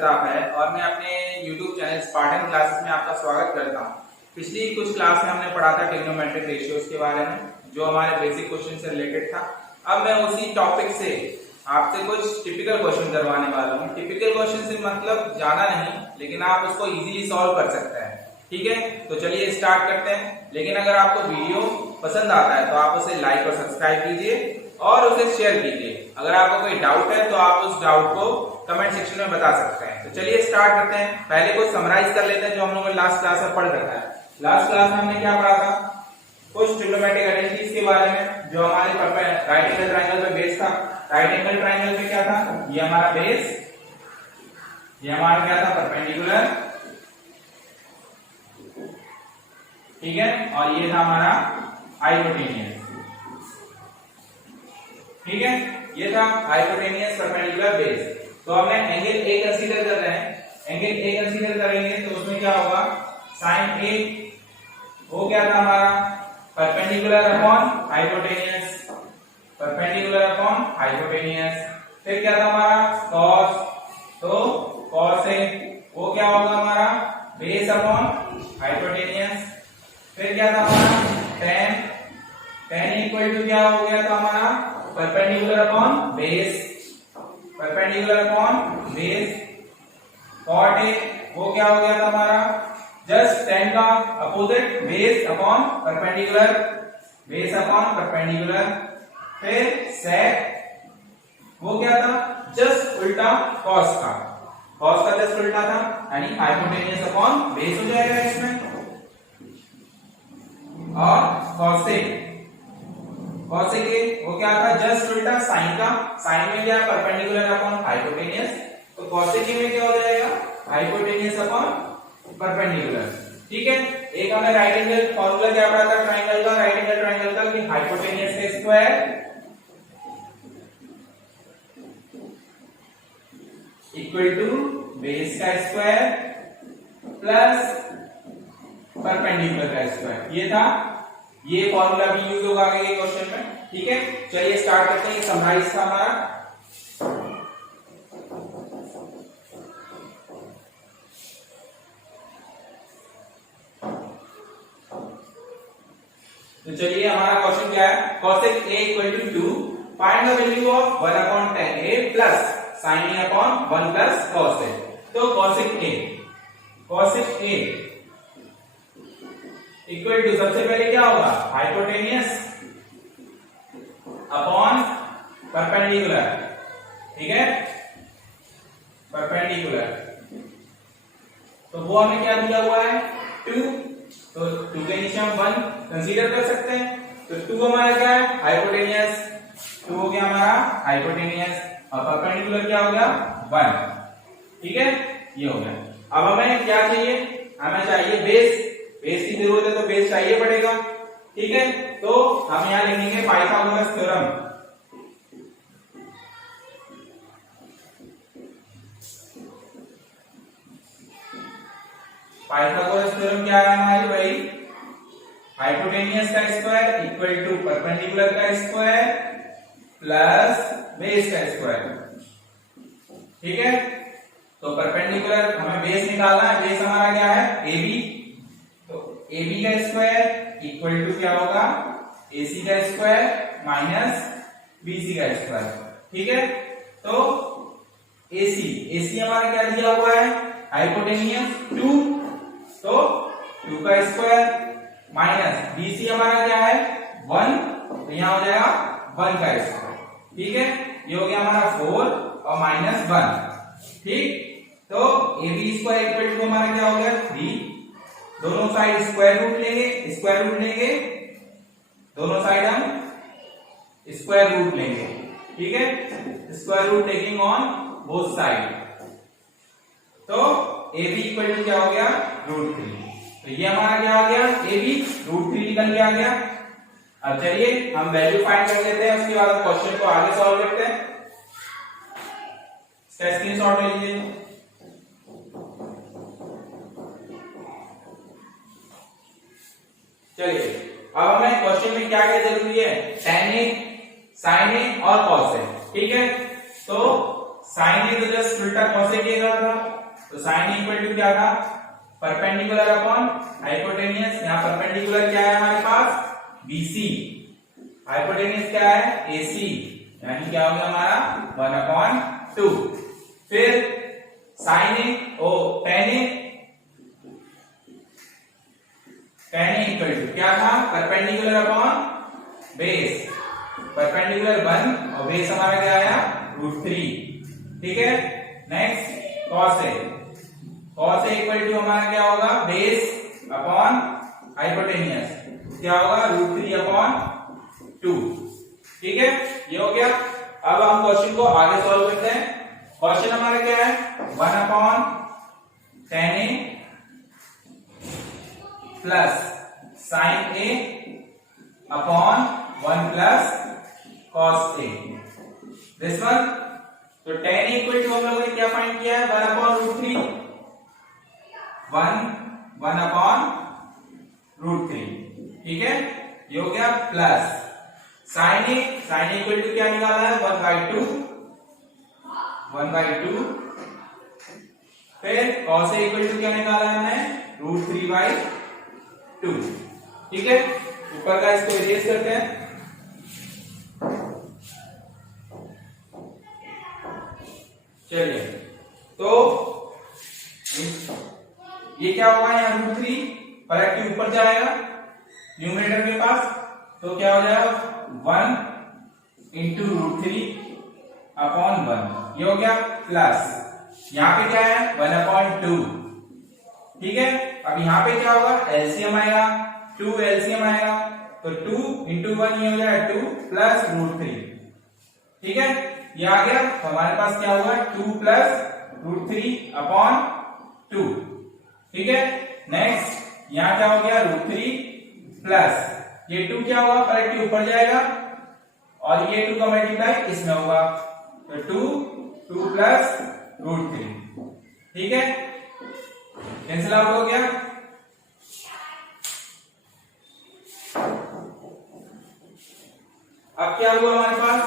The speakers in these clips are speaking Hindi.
प्रताप है और मैं अपने YouTube चैनल स्पार्टन क्लासेस में आपका स्वागत करता हूं। पिछली कुछ क्लास में हमने पढ़ा था ट्रिग्नोमेट्रिक रेशियोज के बारे में, जो हमारे बेसिक क्वेश्चन से रिलेटेड था। अब मैं उसी टॉपिक से आपसे कुछ टिपिकल क्वेश्चन करवाने वाला हूं। टिपिकल क्वेश्चन से मतलब ज्यादा नहीं, लेकिन आप उसको इजीली सॉल्व कर सकते हैं। ठीक है, तो चलिए स्टार्ट करते हैं। लेकिन अगर आपको वीडियो पसंद आता है तो आप उसे लाइक और सब्सक्राइब कीजिए और उसे शेयर कीजिए। अगर आपको कोई डाउट है तो आप उस डाउट को कमेंट सेक्शन में बता सकते हैं। तो चलिए स्टार्ट करते हैं। पहले कुछ समराइज कर लेते हैं जो हम लोगों ने लास्ट क्लास में पढ़ रखा है। लास्ट क्लास में हमने क्या पढ़ा था? कुछ ट्रिग्नोमेट्रिक आइडेंटिटीज के बारे में, जो हमारे राइट एंगल ट्राइंगल पे बेस था। राइट एंगल ट्राइंगल में क्या था? ये हमारा बेस, ये हमारा क्या था? परपेंडिकुलर। ठीक है, और ये था हमारा हाइपोटेनियस। ठीक है, ये था हाइपोटेनियस परपेंडिकुलर बेस। तो हमने एंगल ए कंसीडर कर रहे हैं। एंगल ए कंसीडर करेंगे तो उसमें क्या होगा? साइन ए वो क्या था हमारा? Perpendicular upon hypotenuse, perpendicular upon hypotenuse. फिर क्या था हमारा? कॉस, तो कॉस ए वो क्या होगा हमारा? Base upon hypotenuse. फिर क्या था हमारा? tan, tan इक्वल टू क्या हो गया था हमारा? Perpendicular upon base, perpendicular upon base. Cot A वो क्या हो गया था हमारा? जस्ट tan का opposite, base upon perpendicular, base upon perpendicular. फिर sec वो क्या था? जस्ट उल्टा cos का, cos का जस्ट उल्टा था, यानी हाइपोटेनियस अपॉन बेस हो जाएगा इसमें। और cosec, cosec ए वो क्या था? जस्ट उल्टा साइन का, साइन में क्या? Perpendicular upon hypotenuse. तो cosec ए में क्या हो जाएगा? Hypotenuse upon perpendicular. ठीक है, एक हमने राइट एंगल फॉर्मूला क्या पढ़ा था ट्राइंगल का, राइट एंगल ट्राइंगल का, कि हाइपोटेनियस का स्क्वायर इक्वल टू बेस का स्क्वायर प्लस परपेंडिकुलर का स्क्वायर। ये था, ये फॉर्मूला भी यूज होगा आगे के क्वेश्चन में। ठीक है, चलिए स्टार्ट करते हैं। समराइज था हमारा। तो चलिए हमारा क्वेश्चन क्या है? cosec a equal to 2, find the value of 1 upon tan a plus sin a upon 1 plus cos a। तो cosec a इक्वल टू सबसे पहले क्या होगा? Hypotenuse upon perpendicular. ठीक है, परपेंडिकुलर। तो वो हमें क्या दिया हुआ है? 2। तो 2 के नीचे हम 1 कंसीडर कर सकते हैं। तो 2 हमारा क्या है? हाइपोटेनियस। 2 हो गया हमारा हाइपोटेनियस, और परपेंडिकुलर क्या हो गया? 1। ठीक है, ये हो गया। अब हमें क्या चाहिए? हमें चाहिए बेस। बेस की जरूरत है तो बेस चाहिए पड़ेगा। ठीक है, तो हम यहां लिखेंगे पाइथागोरस थ्योरम। पाइथागोरस थ्योरम क्या है हमारी भाई? हाइपोटेनियस का स्क्वायर इक्वल टू परपेंडिकुलर का स्क्वायर प्लस बेस का स्क्वायर। ठीक है, तो परपेंडिकुलर हमें बेस निकालना है। बेस हमारा क्या है? AB। तो AB का स्क्वायर इक्वल टू क्या होगा? AC का स्क्वायर माइनस BC का स्क्वायर। ठीक है, तो AC हमारा क्या दिया हुआ है? हाइपोटेनियस 2, तो 2 का स्क्वायर माइनस BC हमारा क्या है? 1, तो यहां हो जाएगा 1 का स्क्वायर। ठीक है, ये हो गया हमारा 4 और माइनस 1। ठीक, तो AB स्क्वायर इक्वल टू हमारा क्या हो गया? 3। दोनों साइड स्क्वायर रूट लेंगे, स्क्वायर रूट लेंगे, दोनों साइड हम स्क्वायर रूट लेंगे। ठीक है, square root taking on both side. तो AB इक्वल टू क्या हो गया? √3। तो ये हमारा क्या आ गया? AB √3 निकल के आ गया। अब चलिए हम वैल्यू फाइंड कर लेते हैं, उसके बाद क्वेश्चन को आगे सॉल्व करते हैं। इसका स्क्रीनशॉट ले लीजिए। चलिए अब हमें क्वेश्चन में क्या क्या जरूरी है? tan a, sin a और cos a। ठीक है, तो साइन ए तो जस्ट उल्टा कॉसेक ए का था, तो साइन ए इक्वल टू क्या था, परपेंडिकुलर अपॉन हाइपोटेनियस। यहाँ परपेंडिकुलर क्या है हमारे पास, BC, हाइपोटेनियस क्या है, AC, यानी क्या हो गया हमारा 1/2। फिर sine A tan A equal to क्या था, परपेंडिकुलर अपॉन बेस, परपेंडिकुलर 1 और बेस हमारा क्या आया √3। ठीक है, next cos A equal to हमारा क्या होगा, बेस अपॉन हाइपोटेनियस, क्या होगा √3/2। ठीक है, ये हो गया। अब हम क्वेश्चन को आगे सॉल्व करते हैं। क्वेश्चन हमारा क्या है, 1/tan A plus sin A upon 1 plus cos A, this one. तो tan A इक्वल टू हम लोगों ने क्या फाइंड किया है, 1/√3, 1/√3। ठीक है, ये हो गया, plus sin A equal to क्या निकाला है, 1/2, फिर cos A इक्वल टू क्या निकाला है हमने, √3/2। ठीक है, ऊपर का इसको इरेज करते हैं। चलिए, तो ये क्या होगा, यहाँ √3 पलट के ऊपर जाएगा न्यूमरेटर के पास, तो क्या हो जाएगा 1 × √3/1, ये हो गया, प्लस यहाँ पे क्या है 1/2। ठीक है, अब यहाँ पे क्या होगा, एलसीएम आएगा, 2 एलसीएम आएगा, तो 2 × 1 ये हो जाएगा 2 प्लस √3। ठीक है, ये आ गया, तो हमारे पास क्या होगा 2 प्लस √3/2। ठीक है, नेक्स्ट यहाँ क्या हो गया, √3 प्लस ये 2 क्या होगा, पलट के ऊपर जाएगा और ये 2 का मल्टीप्लाई इसमें होगा, तो 2 प्लस √3। ठीक है, कैंसिल आउट हो गया। अब क्या हुआ हमारे पास,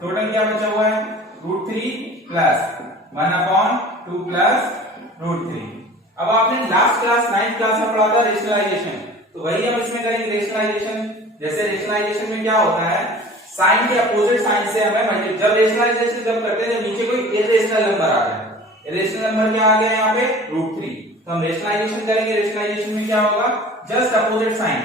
टोटल क्या बचा हुआ है, √3 प्लस 1/2 प्लस √3। अब आपने लास्ट क्लास 9th क्लास में पढ़ा था रेशनलाइजेशन, तो वही हम इसमें करेंगे रेशनलाइजेशन। जैसे रेशनलाइजेशन में क्या होता है, साइन के अपोजिट साइन से हमें जब रेशनलाइजेशन जब करते हैं, जब नीचे कोई इरेशनल नंबर आ जाए, इरेशनल नंबर क्या आ गया यहाँ पे, √3, तो हम रेशनलाइजेशन करेंगे। रेशनलाइजेशन में क्या होगा, जस्ट अपोजिट साइन,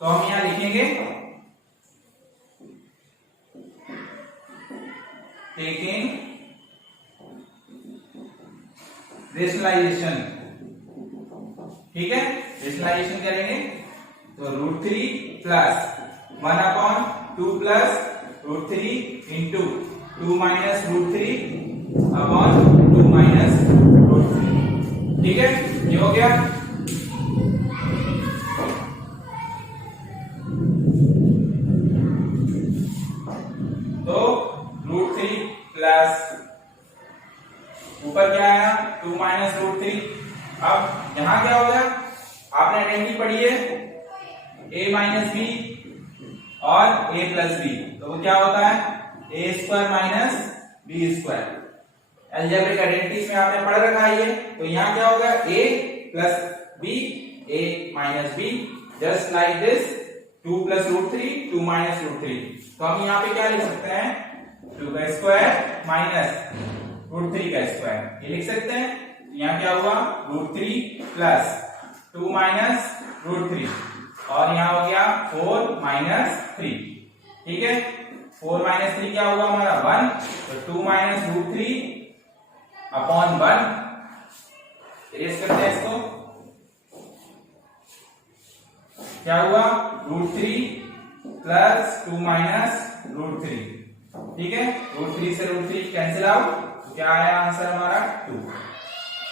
तो हम यहाँ लिखेंगे टेकिंग रेशनलाइजेशन। ठीक है, रेशनलाइजेशन करेंगे तो √3 प्लस 1/2 प्लस √3 × 2 माइनस √3/2 माइनस √3। ठीक है, ये हो गया। तो √3 प्लस ऊपर क्या आया, 2 माइनस √3। अब यहां क्या होगा, आपने आइडेंटिटी पढ़ी है a माइनस बी और a प्लस बी, तो वो क्या होता है, a² minus b²। Algebraic identities में आपने पढ़ रखा है ये, तो यहाँ क्या होगा, a plus b, a minus b, just like this, 2 plus √3, 2 minus √3। तो हम यहाँ पे क्या लिख सकते हैं, 2 का स्क्वायर माइनस √3 का स्क्वायर, ये लिख सकते हैं। यहाँ क्या हुआ, √3 प्लस 2 माइनस √3, और यहाँ हो गया 4 माइनस 3। ठीक है, 4 माइनस 3 क्या होगा हमारा 1, तो 2 माइनस √3/1, इरेज करते हैं इसको, क्या हुआ, √3 प्लस 2 माइनस √3। ठीक है, √3 से √3 कैंसिल आउट, तो क्या आया आंसर हमारा 2।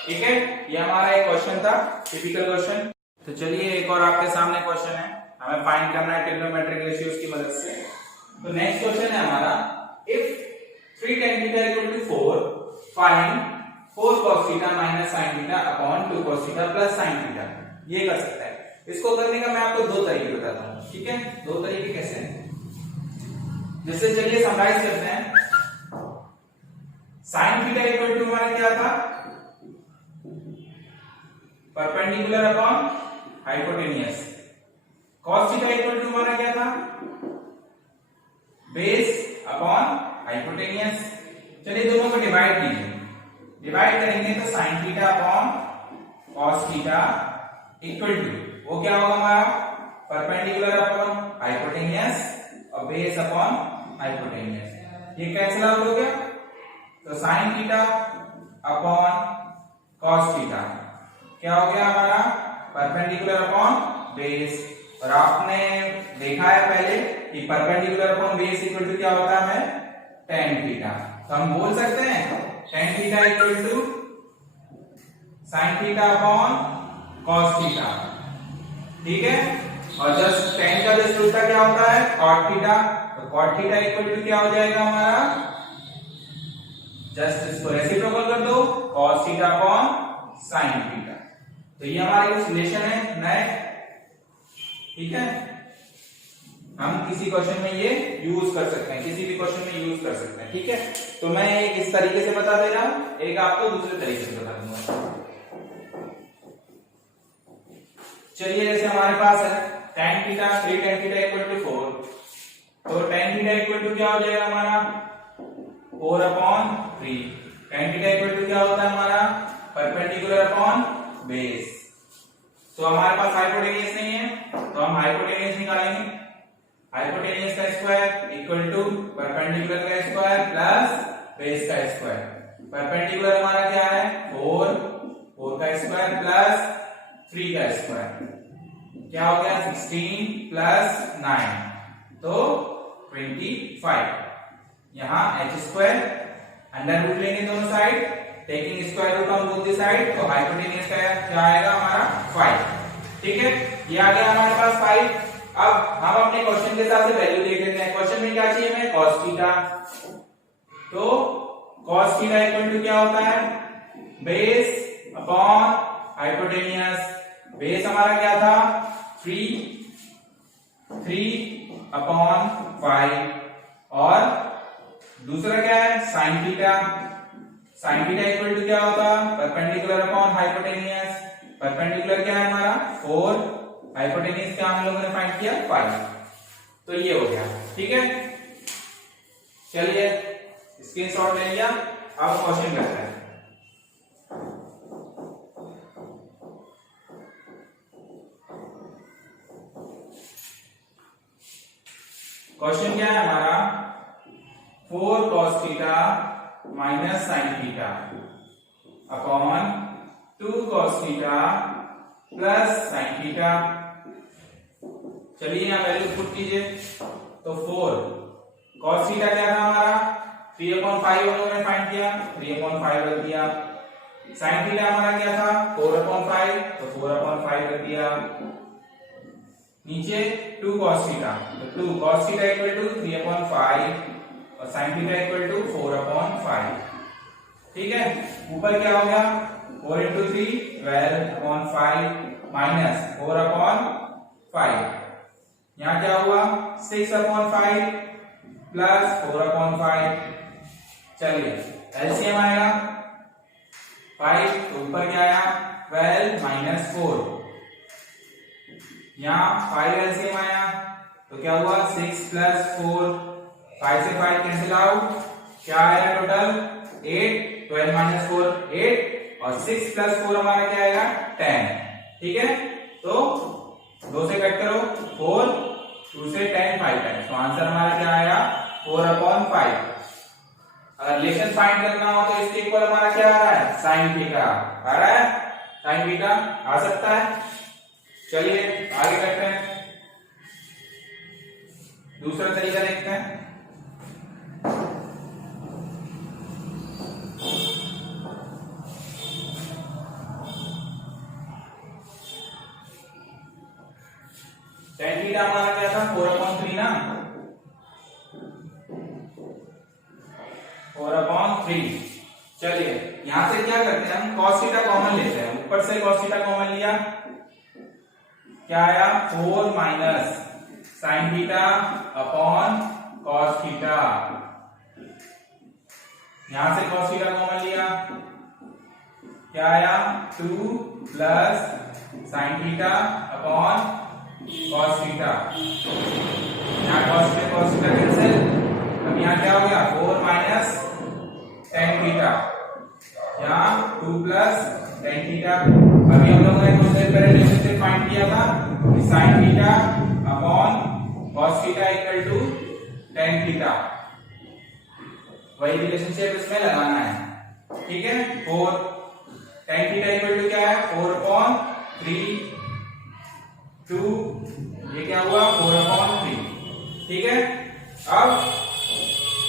ठीक है, ये हमारा एक क्वेश्चन था, टिपिकल क्वेश्चन। तो चलिए एक और आपके सामने क्वेश्चन है, हमें फाइंड करना है ट्रिग्नोमेट्रिक रेशियोज की मदद से। तो नेक्स्ट क्वेश्चन है हमारा, if 3 tan θ = 4, find 4 cos θ minus sin θ upon 2 cos θ plus sin θ। ये कर सकता है। इसको करने का मैं आपको 2 तरीके बताता हूँ। ठीक है, 2 तरीके कैसे हैं, जैसे चलिए समराइज करते हैं। साइन थीटा इक्वल टू हमारा क्या था, perpendicular upon hypotenuse. Cos theta equal to हमारा क्या था, बेस अपॉन हाइपोटेनियस। चलिए दोनों को डिवाइड कीजिए, डिवाइड करेंगे तो sine theta upon cos theta equal to वो क्या होगा हमारा, परपेंडिकुलर अपॉन हाइपोटेनियस और बेस अपॉन हाइपोटेनियस। ये कैंसिल आउट हो गया, तो sine theta upon cos theta क्या हो गया हमारा, परपेंडिकुलर अपॉन बेस। और आपने देखा है पहले कि perpendicular upon base equal to क्या होता है, tan थीटा। तो हम बोल सकते हैं tan theta equal to sin theta upon cos theta, ठीक है। और जस्ट tan का जस्ट उल्टा क्या होता है, cot थीटा। तो cot थीटा इक्वल टू क्या हो जाएगा हमारा, जस्ट इसको रेसिप्रोकल कर दो, cos theta upon sin theta. तो ये हमारे कुछ रिलेशन है नए, ठीक है। हम किसी क्वेश्चन में ये यूज कर सकते हैं, किसी भी क्वेश्चन में यूज कर सकते हैं, ठीक है। तो मैं एक इस तरीके से बता दे रहा हूं, एक आपको दूसरे तरीके से बता दूंगा। चलिए जैसे हमारे पास है tan theta 3 tan theta equal to 4, तो tan थीटा इक्वल टू क्या हो जाएगा हमारा 4/3। tan थीटा इक्वल टू क्या होता है हमारा, परपेंडिकुलर अपॉन बेस। तो हमारे पास हाइपोटेनियस नहीं है, तो हम हाइपोटेनियस निकालेंगे। हाइपोटेनियस का स्क्वायर इक्वल टू परपेंडिकुलर का स्क्वायर प्लस बेस का स्क्वायर। परपेंडिकुलर हमारा क्या है 4 का स्क्वायर प्लस 3 का स्क्वायर, क्या हो गया 16 प्लस 9 तो 25। यहां h स्क्वायर अंडर रूट लेंगे दोनों side, taking square root on both the side, तो हाइपोटेनियस का क्या आएगा हमारा 5, ठीक है। ये आ गया हमारे पास 5। अब हम अपने क्वेश्चन के हिसाब से वैल्यू देख लेते हैं। क्वेश्चन में क्या चाहिए हमें, cos थीटा। तो cos थीटा इक्वल टू क्या होता है, बेस अपॉन हाइपोटेनियस। बेस हमारा क्या था 3/5 और दूसरा क्या है sin theta. sin theta equal to क्या होता है, परपेंडिकुलर अपॉन हाइपोटेनियस। परपेंडिकुलर क्या है हमारा 4, हाइपोटेनियस क्या हम लोगों ने फाइंड किया 5। तो ये हो गया, ठीक है। चलिए स्क्रीनशॉट ले लिया, अब क्वेश्चन करते हैं। क्वेश्चन क्या है हमारा, 4 cos theta minus sin theta upon 2 cos theta plus sin theta. चलिए यहां वैल्यू पुट कीजिए, तो 4 cos थीटा क्या था हमारा 3/5 हम लोगों ने फाइंड किया, 3/5 रख दिया। sin थीटा हमारा क्या था 4/5, तो 4/5 रख दिया। नीचे 2 cos थीटा, तो 2 cos थीटा इक्वल टू 3/5 और sin थीटा इक्वल टू 4/5, ठीक है। ऊपर क्या हो गया 4 into 3 12/5 माइनस 4/5, यहां क्या हुआ 6/5 प्लस 4/5। चलिए एलसीएम आएगा 5, तो ऊपर क्या आया 12 माइनस 4, यहां 5 एलसीएम आया, तो क्या हुआ 6 प्लस 4, 5 से 5 कैंसिल आउट, क्या आया टोटल 8, 12 माइनस 4 8 और 6 प्लस 4 हमारा क्या आएगा 10, ठीक है। तो 2 से कट करो 4, 2 से 10 5 टाइम्स, तो आंसर हमारा क्या आया 4/5। अगर रिलेशन फाइंड करना हो तो इसके इक्वल हमारा क्या आ रहा है sin थीटा आ रहा है, sin थीटा आ सकता है। चलिए आगे करते हैं, दूसरा तरीका देखते हैं। tan थीटा हमारा क्या था 4/3 ना, 4/3। चलिए यहां से क्या करते हैं हम cos थीटा कॉमन लेते हैं, ऊपर से cos थीटा कॉमन लिया, क्या आया 4 minus sin theta upon cos theta. यहां से cos थीटा कॉमन लिया, क्या आया 2 plus sin theta upon cos theta. यहाँ cos थीटा कैंसिल, अब यहाँ क्या हो गया 4 माइनस tan थीटा, यहाँ 2 प्लस tan थीटा। अभी हम लोगों ने कुछ देर पहले रिलेशनशिप फाइंड किया था कि sin theta upon cos theta equal to tan theta, वही रिलेशनशिप इसमें लगाना है, ठीक है। 4 tan थीटा इक्वल टू क्या है 4 अपॉन 3 2, ये क्या हुआ 4 अपॉन 3, ठीक है। अब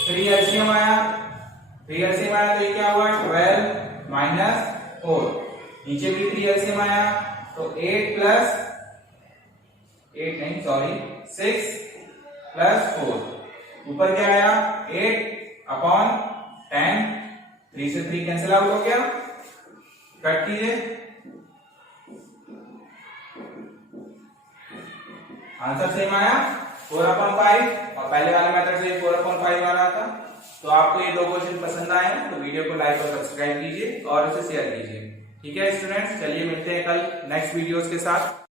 3 एलसीएम आया, तो ये क्या हुआ 12 माइनस 4, नीचे भी 3 एलसीएम आया तो 6 प्लस 4, ऊपर क्या आया 8 अपॉन 10, 3 से 3 कैंसिल आउट हो गया, कट कीजिए, आंसर सेम आया 4/5, और पहले वाले मेथड से 4/5 आ रहा था। तो आपको ये 2 क्वेश्चन पसंद आए तो वीडियो को लाइक और सब्सक्राइब कीजिए और इसे शेयर कीजिए, ठीक है स्टूडेंट्स। चलिए मिलते हैं कल नेक्स्ट वीडियोस के साथ।